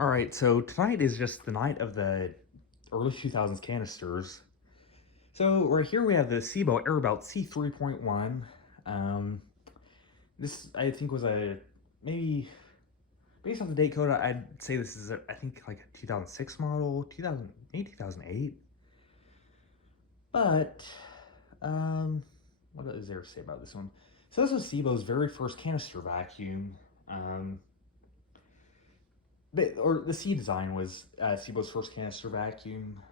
All right, so tonight is just the night of the early 2000s canisters. So right here we have the SEBO Airbelt C3.1. Um, this I think was a maybe based on the date code. I'd say this is I think like a 2006 model, 2008, 2008. But what is there to say about this one? So this was SEBO's very first canister vacuum. Um, the C design was SEBO's first canister vacuum.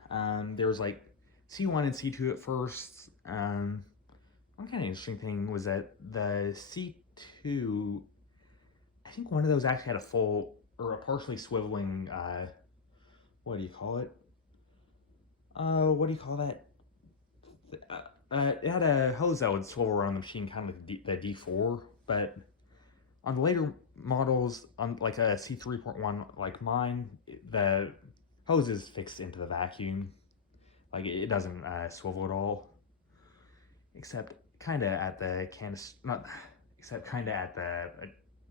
There was like C1 and C2 at first. One kind of interesting thing was that the C2, I think one of those actually had a full or a partially swiveling, what do you call it? What do you call that? It had a hose that would swivel around the machine, kind of like the D4, but on the later models, on like a C3.1 like mine, the hose is fixed into the vacuum. Like it doesn't swivel at all, except kind of at the canister, not except kind of at the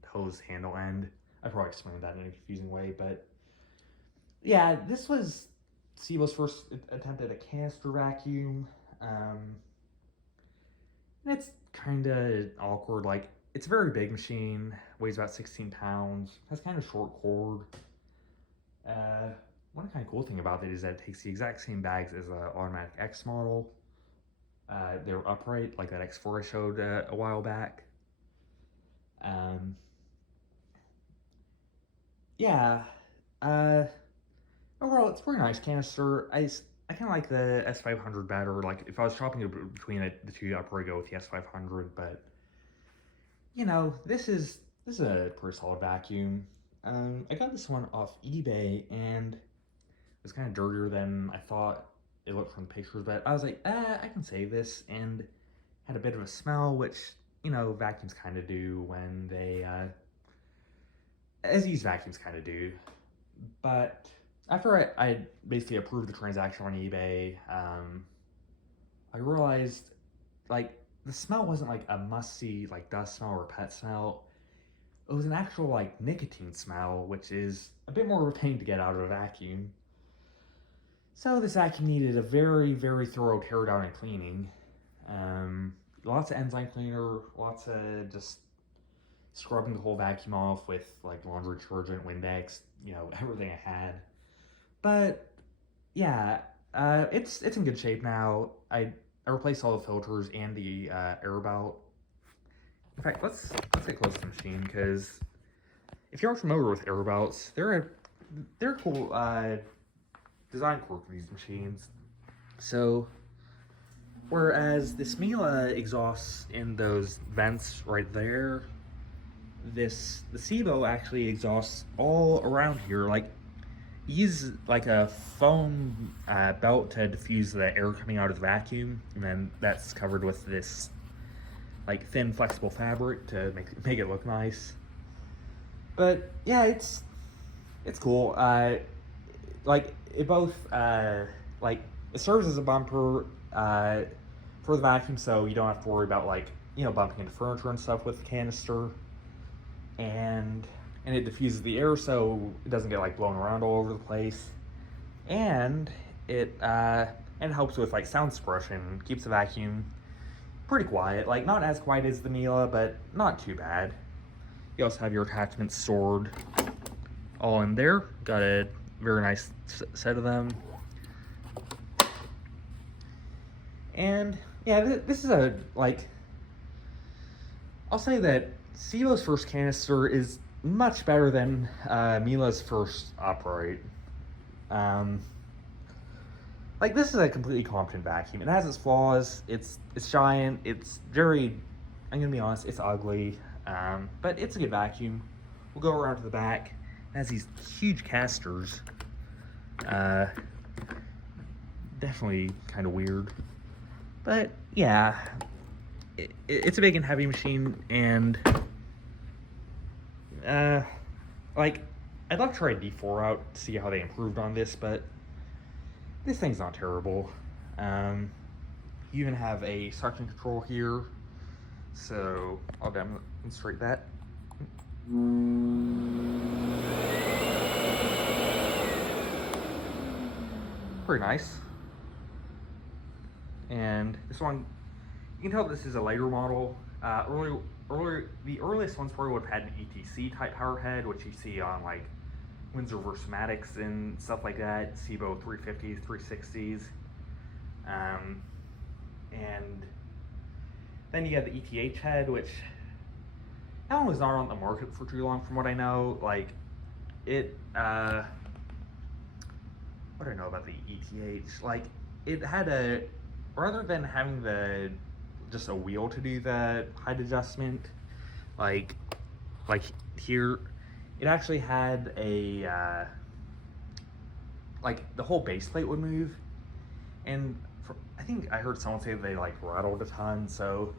hose handle end. I probably explained that in a confusing way, but yeah, this was SEBO's first attempt at a canister vacuum. And it's kind of awkward. Like, it's a very big machine, weighs about 16 pounds, has kind of short cord. One kind of cool thing about it is that it takes the exact same bags as the automatic X model. They're upright, like that X4 I showed a while back. Yeah, overall, it's a pretty nice canister. I kind of like the S500 better. Like, if I was shopping between the two, I'd probably go with the S500. But you know, this is a pretty solid vacuum. I got this one off eBay, and it was kind of dirtier than I thought it looked from the pictures. But I was like, I can save this, and had a bit of a smell, which you know vacuums kind of do when they, as these vacuums kind of do. But after I basically approved the transaction on eBay, I realized like the smell wasn't like a must-see like dust smell or pet smell. It was an actual like nicotine smell, which is a bit more of a pain to get out of a vacuum. So this vacuum needed a very, very thorough teardown and cleaning. Lots of enzyme cleaner, lots of just scrubbing the whole vacuum off with like laundry detergent, Windex, you know, everything I had. But yeah, it's in good shape now. I replaced all the filters and the Airbelt. In fact, let's get close to the machine, because if you aren't familiar with Airbelts, they're a cool design quirk for these machines. So whereas this Miele exhausts in those vents right there, the SEBO actually exhausts all around here. Like, use like a foam belt to diffuse the air coming out of the vacuum, and then that's covered with this like thin flexible fabric to make it look nice. But yeah, it's cool. Like it both like it serves as a bumper for the vacuum, so you don't have to worry about like, you know, bumping into furniture and stuff with the canister, and it diffuses the air so it doesn't get like blown around all over the place, and it helps with like sound suppression, keeps the vacuum pretty quiet, like not as quiet as the Miele, but not too bad. You also have your attachments stored all in there. Got a very nice set of them, and yeah, this is a like, I'll say that SEBO's first canister is much better than Miele's first upright. Like, this is a completely competent vacuum. It has its flaws. It's giant. It's very, I'm gonna be honest, it's ugly. But it's a good vacuum. We'll go around to the back. It has these huge casters. Definitely kind of weird. But yeah, it's a big and heavy machine, and like, I'd love to try D4 out to see how they improved on this, but this thing's not terrible. You even have a suction control here, so I'll demonstrate that. pretty nice. And this one, you can tell this is a later model. The earliest ones probably would have had an ETC type power head, which you see on like Windsor Versmatics and stuff like that, SEBO 350s, 360s. And then you have the ETH head, which that one was not on the market for too long from what I know. Like it, what do I know about the ETH? Like it had a, rather than having the, just a wheel to do the height adjustment, like here, it actually had a, like the whole base plate would move. And I think I heard someone say they like rattled a ton, so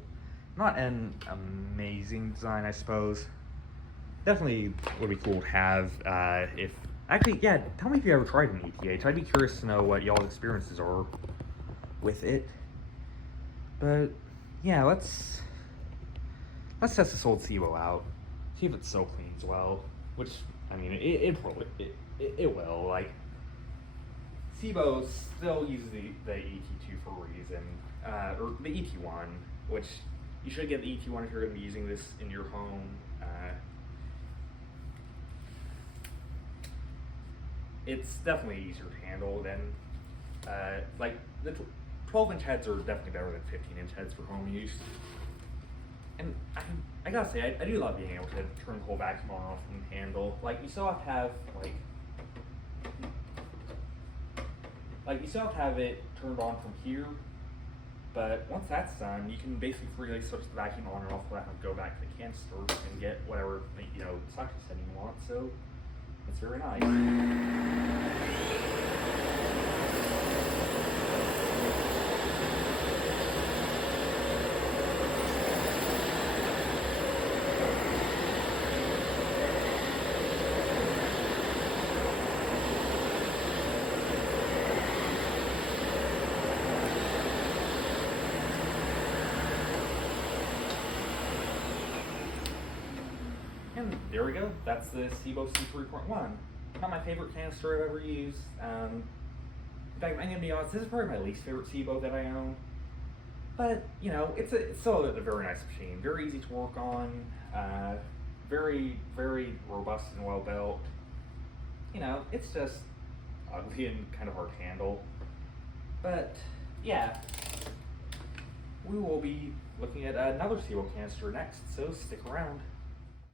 not an amazing design, I suppose. Definitely would be cool to have if, actually, yeah, tell me if you ever tried an ETH. I'd be curious to know what y'all's experiences are with it. But yeah, let's test this old SEBO out, see if it still cleans well, which, I mean, it probably, it will. Like, SEBO still uses the ET2 for a reason, or the ET1, which you should get the ET1 if you're going to be using this in your home. It's definitely easier to handle than, like, the 12-inch heads are definitely better than 15-inch heads for home use. And I gotta say, I do love being able to turn the whole vacuum on and off from the handle. Like, you still have to have, you still have to have it turned on from here, but once that's done, you can basically freely switch the vacuum on and off without having to go back to the canister and get whatever, you know, suction setting you want, so it's very nice. And there we go. That's the SEBO C3.1. Not my favorite canister I've ever used. In fact, I'm gonna be honest, this is probably my least favorite SEBO that I own. But you know, it's still a very nice machine. Very easy to work on. Very, very robust and well built. You know, it's just ugly and kind of hard to handle. But yeah, we will be looking at another SEBO canister next. So stick around.